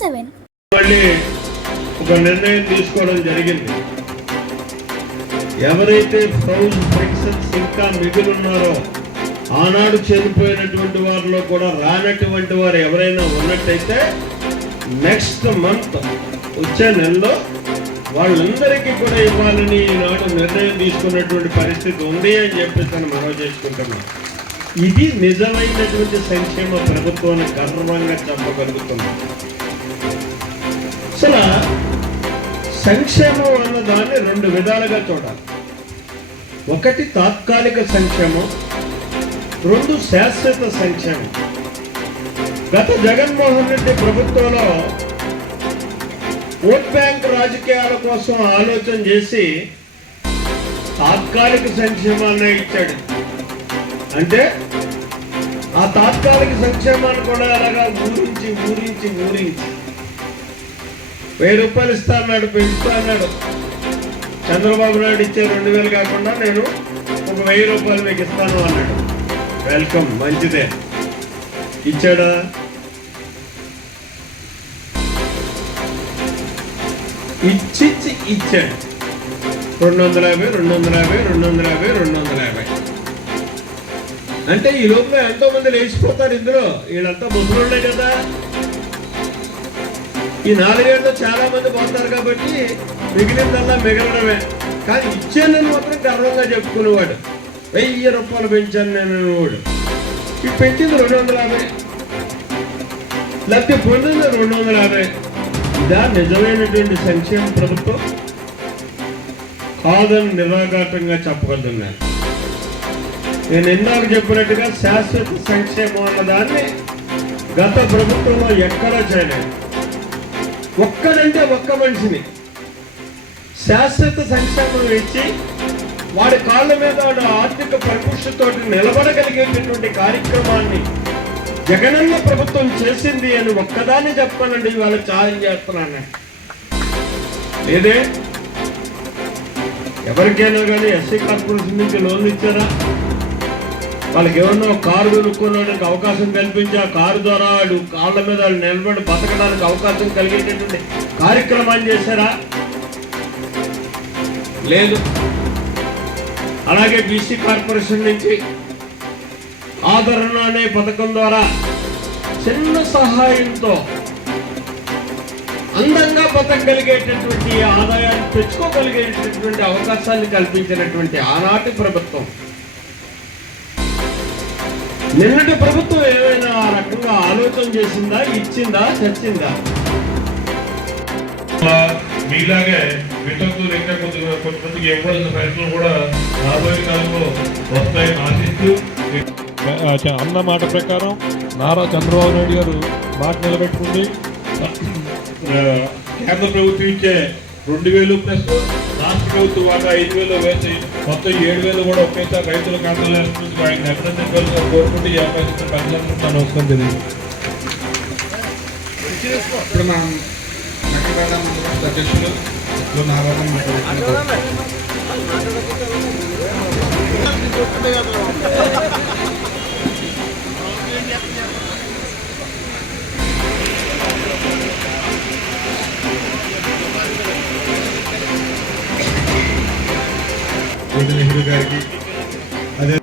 7. మళ్ళీ ఒక నిర్ణయం తీసుకోవడం జరిగింది. ఎవరైతే ఫౌజ్ పెన్షన్స్ ఇంకా మిగిలి ఉన్నారో, ఆనాడు చనిపోయినటువంటి వారిలో కూడా రానటువంటి వారు ఎవరైనా ఉన్నట్టయితే నెక్స్ట్ మంత్ వచ్చే నెలలో వాళ్ళందరికీ కూడా ఇవ్వాలని ఈనాడు నిర్ణయం తీసుకున్నటువంటి పరిస్థితి ఉంది అని చెప్పేసి మనం చేసుకుంటున్నాం. ఇది నిజమైనటువంటి సంక్షేమ ప్రభుత్వాన్ని గర్వంగా చెప్పగలుగుతున్నాం. అసలు సంక్షేమం అన్న దాన్ని రెండు విధాలుగా చూడాలి. ఒకటి తాత్కాలిక సంక్షేమం, రెండు శాశ్వత సంక్షేమం. గత జగన్మోహన్ రెడ్డి ప్రభుత్వంలో ఓట్ బ్యాంక్ రాజకీయాల కోసం ఆలోచన చేసి తాత్కాలిక సంక్షేమాన్ని ఇచ్చాడు. అంటే ఆ తాత్కాలిక సంక్షేమాన్ని కూడా అలాగా ఊరించి 1000 రూపాయలు ఇస్తా అన్నాడు, పెంచుతా అన్నాడు. చంద్రబాబు నాయుడు ఇచ్చే 2000 కాకుండా నేను ఒక 1000 రూపాయలు మీకు ఇస్తాను అన్నాడు. వెల్కమ్, మంచిదే. ఇచ్చాడా? ఇచ్చాడు. 250 అంటే ఈ లోపల ఎంతో మంది లేచిపోతారు. ఇందులో వీళ్ళంతా ముసలోళ్ళే కదా. ఈ 4 ఏళ్ళలో చాలా మంది పోతారు కాబట్టి మిగిలిందల్లా మిగలడమే. కానీ ఇచ్చానని మాత్రం గర్వంగా చెప్పుకునేవాడు. 1000 రూపాయలు పెంచాను నేను అనేవాడు. ఈ పెంచింది 250, లేకపోతే పొందింది 250. ఇదా నిజమైనటువంటి సంక్షేమ ప్రభుత్వం? కాదని నిరాఘాటంగా చెప్పగలుగుతున్నాను. నేను ఇందాక చెప్పినట్టుగా శాశ్వత సంక్షేమం అన్నదాన్ని గత ప్రభుత్వంలో ఎక్కడా చేయలేదు. ఒక్కడంటే ఒక్క మనిషిని శాశ్వత సంక్షేమం ఇచ్చి వాడి కాళ్ళ మీద వాడు ఆర్థిక పరిపుష్టితో నిలబడగలిగేటటువంటి కార్యక్రమాన్ని జగనన్న ప్రభుత్వం చేసింది అని ఒక్కదాన్ని చెప్పానండి. ఇవాళ ఛాలెంజ్ చేస్తున్నాను. లేదే ఎవరికైనా కానీ ఎస్సీ కార్పొరేషన్ నుంచి లోన్లు ఇచ్చారా? వాళ్ళకి ఏమన్నా కారు కొనుక్కోవడానికి అవకాశం కల్పించి ఆ కారు ద్వారా వాడు కాళ్ళ మీద వాళ్ళు నిలబడి బతకడానికి అవకాశం కలిగేటటువంటి కార్యక్రమాన్ని చేశారా? లేదు. అలాగే బీసీ కార్పొరేషన్ నుంచి ఆదరణ అనే పథకం ద్వారా చిన్న సహాయంతో అందంగా బతకగలిగేటటువంటి ఆదాయాన్ని తెచ్చుకోగలిగేటటువంటి అవకాశాన్ని కల్పించినటువంటి ఆనాటి ప్రభుత్వం. నిన్నటి ప్రభుత్వం ఏమైనా ఆ రకంగా ఆలోచన చేసిందా? ఇచ్చిందా? చచ్చిందా? మీలాగే వితంతులు ఇంకా కొంతమందికి ఇవ్వాల్సిన ప్రయత్నాలు కూడా రాబోయే కాలంలో వస్తాయని ఆశిస్తూ అన్న మాట ప్రకారం నారా చంద్రబాబు నాయుడు గారు మాట నిలబెట్టుకుంది. కేంద్ర ప్రభుత్వం ఇచ్చే 2000 ప్లస్ రాష్ట్ర ప్రభుత్వం వాటా 5000 వేసి మొత్తం 7000 కూడా ఒకేసారి రైతుల ఖాతాలో వేస్తుంది. ఆయన అభినందనగా కోరుకుంటూ ఈ అవకాశం ప్రజలందరూ తను వస్తుంది. ఇప్పుడు మనం నక్కపేట మండల అధ్యక్షులు నారాయణ నెహ్రూ గారికి, అదే